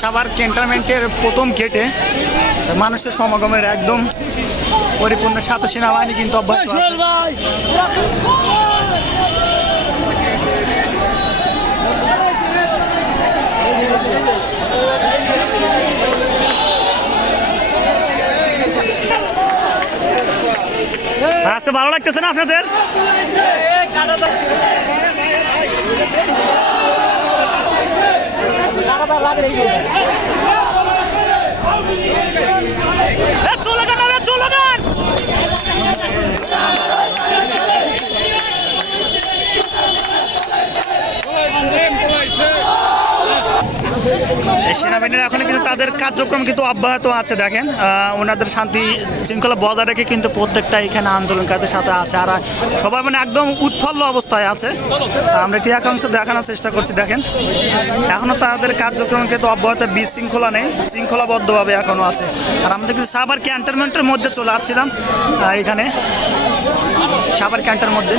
সাভার ক্যান্টনমেন্টের প্রথম গেটে মানুষের সমাগমের একদম পরিপূর্ণ সাথে সেনাবাহিনী কিন্তু অব্যাহত আছে। আসতে ভালো লাগতেছে না আপনাদের? চলে যান, চলে যান। সেনাবাহিনীরা এখন কিন্তু তাদের কার্যক্রম কিন্তু অব্যাহত আছে। দেখেন ওনাদের শান্তি শৃঙ্খলা বজায় রেখে কিন্তু প্রত্যেকটা এখানে আন্দোলনকারীদের সাথে আছে, আর সবাই মানে একদম উৎফুল্ল অবস্থায় আছে। আমরা এটি একাংশ দেখানোর চেষ্টা করছি। দেখেন এখনো তাদের কার্যক্রম কিন্তু অব্যাহত, বিশৃঙ্খলা নেই, শৃঙ্খলাবদ্ধভাবে এখনো আছে। আর আমাদের কিন্তু সাভার ক্যান্টনমেন্টের মধ্যে চলে আসছিলাম, এখানে সাভার ক্যান্টনের মধ্যে।